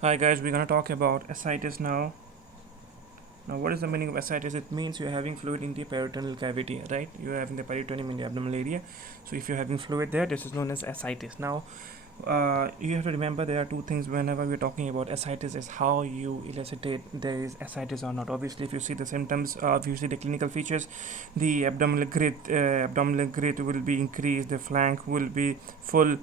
Hi guys, we're gonna talk about ascites now. Now, what is the meaning of ascites? It means you're having fluid in the peritoneal cavity, right? You're having the peritoneum in the abdominal area. So if you're having fluid there, this is known as ascites. Now, you have to remember there are two things whenever we're talking about ascites is how you elucidate there is ascites or not. Obviously, if you see the symptoms, if you see the clinical features, the abdominal grit will be increased, the flank will be full,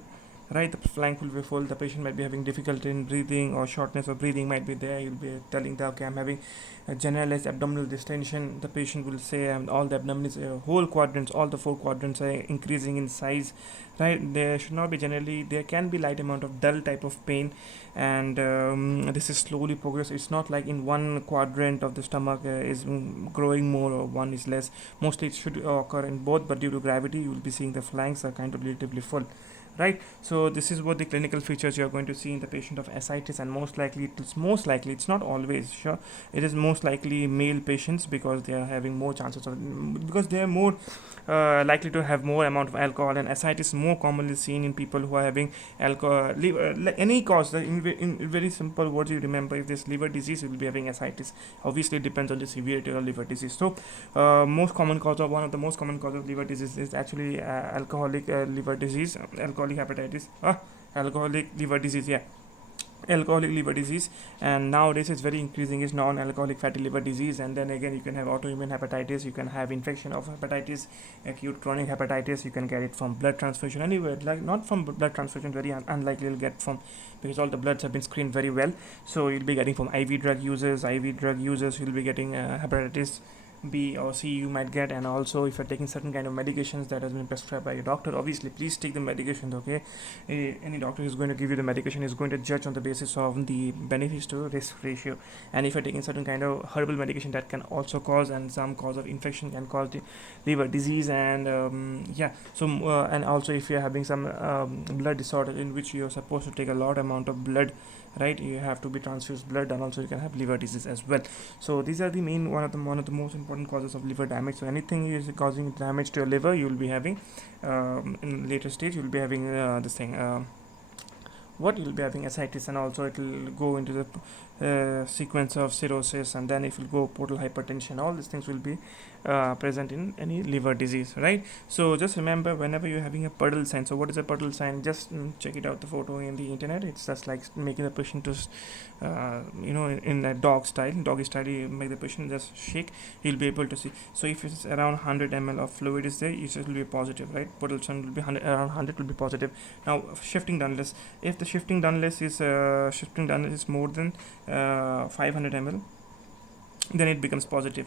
right? The flank will be full, the patient might be having difficulty in breathing or shortness of breathing might be there. You'll be telling them, okay, I'm having a generalized abdominal distension. The patient will say, all the abdominals, whole quadrants, all the four quadrants are increasing in size, right? There should not be, generally there can be light amount of dull type of pain, and this is slowly progress. It's not like in one quadrant of the stomach is growing more or one is less. Mostly it should occur in both, but due to gravity you will be seeing the flanks are kind of relatively full, right? So this is what the clinical features you are going to see in the patient of ascites, and most likely, it's not always sure, it is most likely male patients, because they are having more chances of, because they are more likely to have more amount of alcohol, and ascites is more commonly seen in people who are having alcohol, liver, any cause. In very simple words, you remember, if this liver disease, you will be having ascites. Obviously it depends on the severity of liver disease. So most common cause of one of the most common cause of liver disease is actually alcoholic liver disease, alcoholic hepatitis, alcoholic liver disease, yeah, alcoholic liver disease. And nowadays it's very increasing is non-alcoholic fatty liver disease. And then again, you can have autoimmune hepatitis, you can have infection of hepatitis, acute chronic hepatitis. You can get it from blood transfusion anywhere, like not from blood transfusion, very unlikely you'll get from, because all the bloods have been screened very well. So you'll be getting from iv drug users you'll be getting hepatitis B or C you might get. And also, if you're taking certain kind of medications that has been prescribed by your doctor, obviously please take the medications, okay? Any doctor who's going to give you the medication is going to judge on the basis of the benefits to risk ratio. And if you're taking certain kind of herbal medication, that can also cause, and some cause of infection can cause the liver disease. And yeah, so and also if you're having some blood disorder in which you're supposed to take a lot amount of blood, right? You have to be transfused blood, and also you can have liver disease as well. So these are the main one of the most important causes of liver damage. So anything is causing damage to your liver, you will be having in later stage, you will be having this thing. What you'll be having ascites, and also it will go into the sequence of cirrhosis, and then it will go portal hypertension. All these things will be present in any liver disease, right? So just remember, whenever you're having a puddle sign, so what is a puddle sign? Just check it out, the photo in the internet. It's just like making the patient to in a doggy style, you make the patient just shake, you'll be able to see. So if it's around 100 ml of fluid is there, it will be positive, right? Puddle sign will be 100, around 100 will be positive. Now shifting Dunless, if the shifting Dunless is more than 500 ml, then it becomes positive.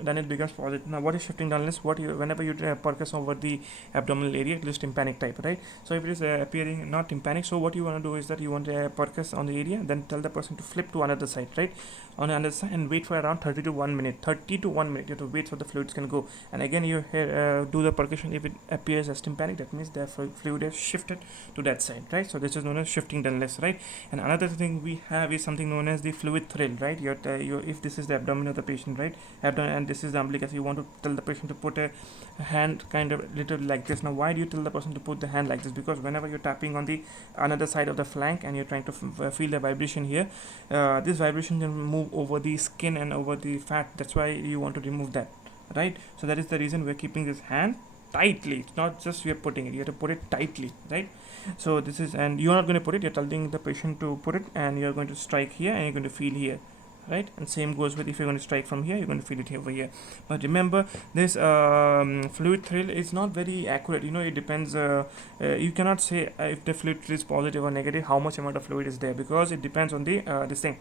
Then it becomes positive. Now, what is shifting Dunless? Whenever you percuss over the abdominal area, it is tympanic type, right? So if it is appearing not tympanic, so what you want to do is that you want to percuss on the area, then tell the person to flip to another side, right? On another side, and wait for around 30 to 1 minute. 30 to 1 minute, you have to wait for the fluids can go. And again, you do the percussion. If it appears as tympanic, that means the fluid has shifted to that side, right? So this is known as shifting Dunless, right? And another thing we have is something known as the fluid thrill, right? If this is the abdomen of the patient, right? Abdomen, and this is the umbilicus, you want to tell the patient to put a hand kind of little like this. Now, why do you tell the person to put the hand like this? Because whenever you're tapping on the another side of the flank, and you're trying to feel the vibration here, this vibration can move over the skin and over the fat. That's why you want to remove that, right? So that is the reason we're keeping this hand tightly. It's not just we're putting it, you have to put it tightly, right? So this is, and you're not going to put it, you're telling the patient to put it, and you're going to strike here, and you're going to feel here, right? And same goes with, if you're going to strike from here, you're going to feel it over here. But remember, this fluid thrill is not very accurate. It depends. You cannot say if the fluid thrill is positive or negative, how much amount of fluid is there, because it depends on the this thing,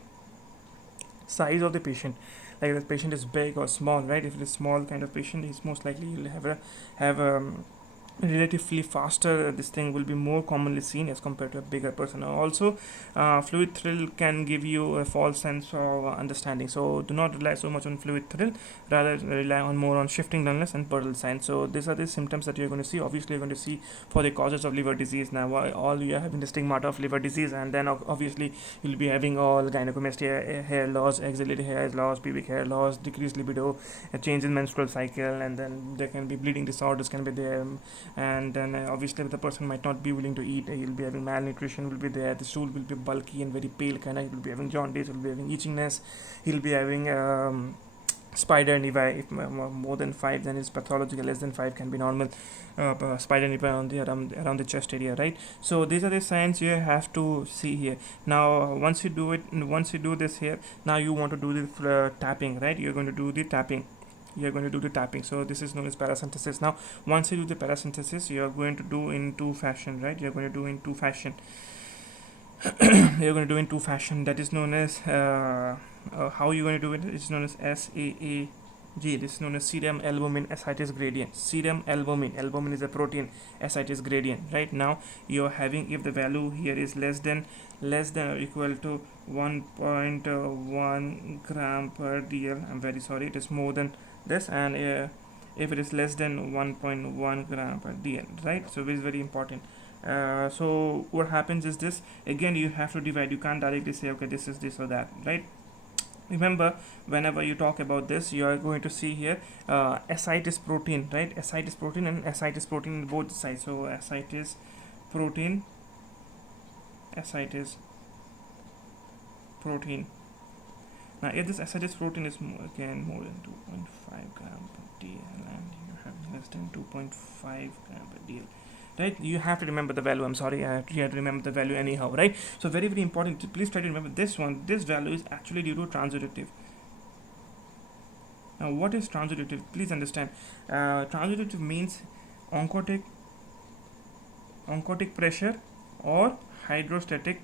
size of the patient. Like, the patient is big or small, right? If it is small kind of patient, it's most likely you'll have relatively faster. This thing will be more commonly seen as compared to a bigger person. Also, fluid thrill can give you a false sense of understanding, so do not rely so much on fluid thrill, rather rely on more on shifting Dunless and puddle sign. So these are the symptoms that you're going to see. Obviously, you're going to see for the causes of liver disease. Now, all you are having the stigmata of liver disease, and then obviously you'll be having all gynecomastia, hair loss, axillary hair loss, pubic hair loss, decreased libido, a change in menstrual cycle, and then there can be bleeding disorders can be there, and then obviously the person might not be willing to eat. He'll be having malnutrition will be there, the stool will be bulky and very pale kind of, he'll be having jaundice, he'll be having itchiness, he'll be having spider nevi. If more than 5, then it's pathological. Less than 5 can be normal. Spider nevi on the around the chest area, right? So these are the signs you have to see here. Now once you do this here, now you want to do the tapping, right? You're going to do the tapping. So this is known as paracentesis. Now once you do the paracentesis, you're going to do in two fashion, right? You're going to do in two fashion. That is known as how you're going to do it. It's known as SAAG. This is known as serum albumin ascites gradient. Serum albumin is a protein, ascites gradient. Right now you're having, if the value here is less than or equal to 1.1 gram per dl, I'm very sorry, it is more than this, and if it is less than 1.1 gram per dl, right? So it is very important. So what happens is this, again you have to divide. You can't directly say okay, this is this or that, right? Remember, whenever you talk about this, you are going to see here ascites protein, right? Ascites protein and ascites protein in both sides. So ascites protein. Now if this ascites protein is more than 2.5 gram per dl and you have less than 2.5 gram per dl, right? You have to remember the value. I'm sorry, you have to remember the value anyhow, right? So very important. Please try to remember this one. This value is actually due to transudative. Now what is transudative? Please understand. Transudative means oncotic pressure or hydrostatic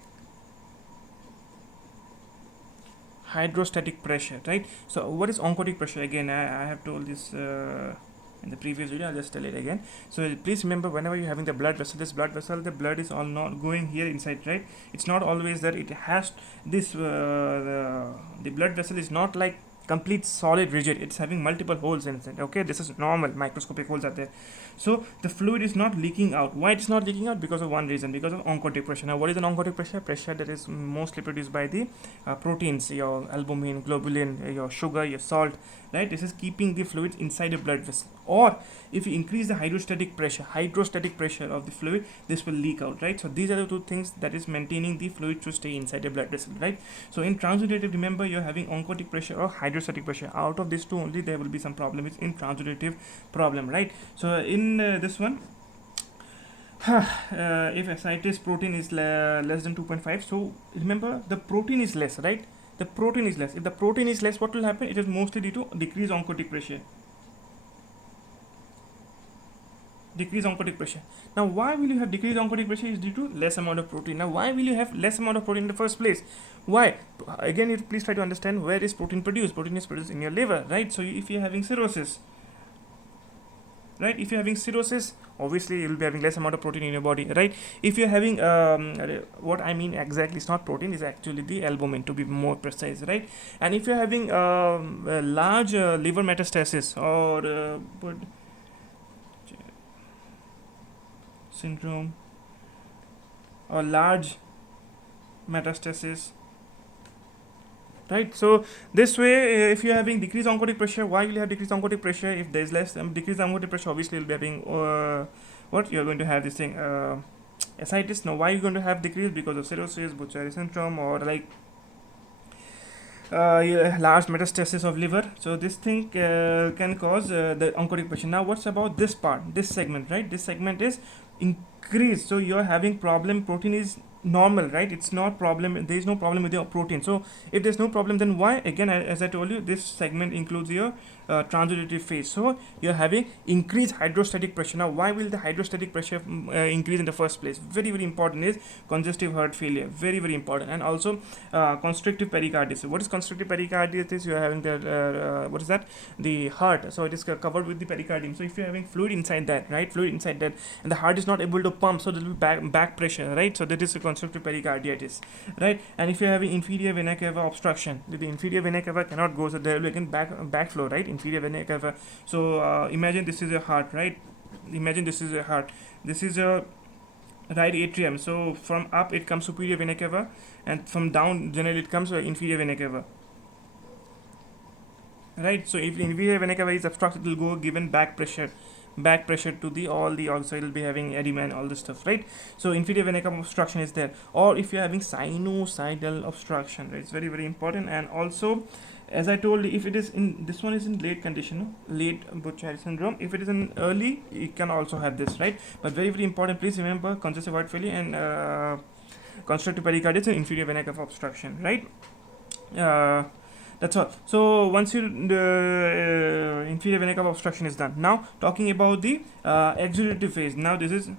pressure, right? So what is oncotic pressure? Again, I have told this in the previous video. I'll just tell it again. So please remember, whenever you're having the blood vessel, the blood is all not going here inside, right? It's not always that it has this the blood vessel is not like complete solid rigid. It's having multiple holes inside. Okay, this is normal. Microscopic holes are there. So the fluid is not leaking out. Why it's not leaking out? Because of one reason, because of oncotic pressure. Now what is an oncotic pressure? Pressure that is mostly produced by the proteins, your albumin, globulin, your sugar, your salt, right? This is keeping the fluid inside the blood vessel. Or if you increase the hydrostatic pressure of the fluid, this will leak out, right? So these are the two things that is maintaining the fluid to stay inside the blood vessel, right? So in transudative, remember, you're having oncotic pressure or hydrostatic pressure. Out of these two only there will be some problem. It's in transudative problem, right? So in this one, if ascites protein is less than 2.5, so remember the protein is less, right? The protein is less. If the protein is less, what will happen? It is mostly due to decreased oncotic pressure. Now why will you have decreased oncotic pressure? Is due to less amount of protein. Now why will you have less amount of protein in the first place? Why? Again, you please try to understand, where is protein produced? Protein is produced in your liver, right? So if you're having cirrhosis, right, obviously you'll be having less amount of protein in your body, right? If you're having what I mean exactly, it's not protein, it's actually the albumin, to be more precise, right? And if you're having a large liver metastasis or syndrome or large metastasis, right? So this way, if you're having decreased oncotic pressure, why will you have decreased oncotic pressure? If there is less decreased oncotic pressure, obviously you'll be having what you're going to have this thing ascites. Now why are you going to have decrease? Because of cirrhosis, Bucci syndrome, or like large metastasis of liver. So this thing can cause the oncotic pressure. Now what's about this part, this segment, right? This segment is increased, so you're having problem. Protein is normal, right? It's not problem. There is no problem with your protein. So if there's no problem, then why? Again, as I told you, this segment includes your transudative phase. So you're having increased hydrostatic pressure. Now why will the hydrostatic pressure increase in the first place? Very important is congestive heart failure. Very important. And also constrictive pericarditis. What is constrictive pericarditis? You're having the what is that? The heart. So it is covered with the pericardium. So if you're having fluid inside that, right? And the heart is not able to pump, so there will be back pressure, right? So that is a constrictive pericarditis, right? And if you're having inferior vena cava obstruction, the inferior vena cava cannot go, so there will be again backflow, right? Inferior vena cava. So imagine this is a heart, right? This is a right atrium. So from up it comes superior vena cava, and from down generally it comes inferior vena cava, right? So if the inferior vena cava is obstructed, it will go given back pressure, back pressure to the all the organs, so it'll be having edema and all this stuff, right? So inferior vena cava obstruction is there, or if you're having sinusoidal obstruction, right? It's very very important. And also, as I told you, if it is in, this one is in late condition, no? Late Budd-Chiari syndrome. If it is in early, you can also have this, right? But very very important, please remember congestive heart failure and constrictive pericarditis and inferior vena cava obstruction, right? uh, that's all. So once your inferior vena cava obstruction is done, now talking about the exudative phase. Now this is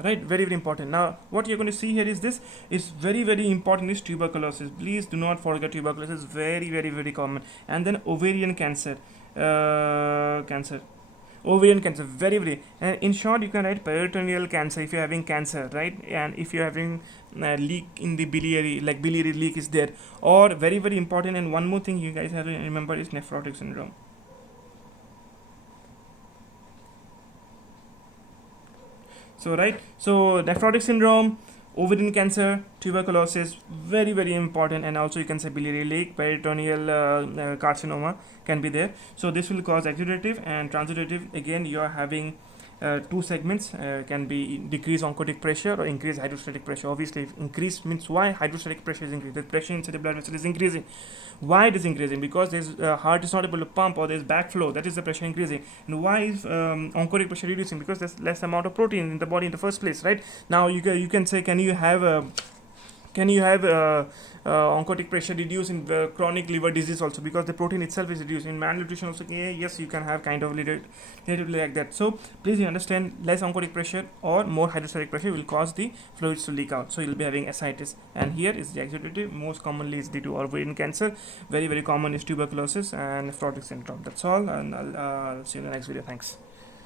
right, very very important. Now what you're going to see here is this is very very important, is tuberculosis. Please do not forget tuberculosis, very very very common. And then ovarian cancer, ovarian cancer, very very, and in short you can write peritoneal cancer if you're having cancer, right? And if you're having leak in the biliary, like biliary leak is there. Or very very important, and one more thing you guys have to remember is nephrotic syndrome. So right, so nephrotic syndrome, ovarian cancer, tuberculosis, very very important. And also you can say biliary leak, peritoneal carcinoma can be there. So this will cause exudative and transudative. Again, you are having two segments, can be decrease oncotic pressure or increase hydrostatic pressure. Obviously, if increase means, why hydrostatic pressure is increased, the pressure inside the blood vessel is increasing. Why it is increasing? Because there's heart is not able to pump, or there's backflow, that is the pressure increasing. And why is oncotic pressure reducing? Because there's less amount of protein in the body in the first place, right? Now you can say, can you have oncotic pressure reduce in chronic liver disease also, because the protein itself is reduced in malnutrition also? Yes, you can have kind of relatively like that. So please you understand, less oncotic pressure or more hydrostatic pressure will cause the fluids to leak out, so you'll be having ascites. And here is the exudative, most commonly is due to ovarian cancer, very very common is tuberculosis and nephrotic syndrome. That's all, and I'll see you in the next video. Thanks.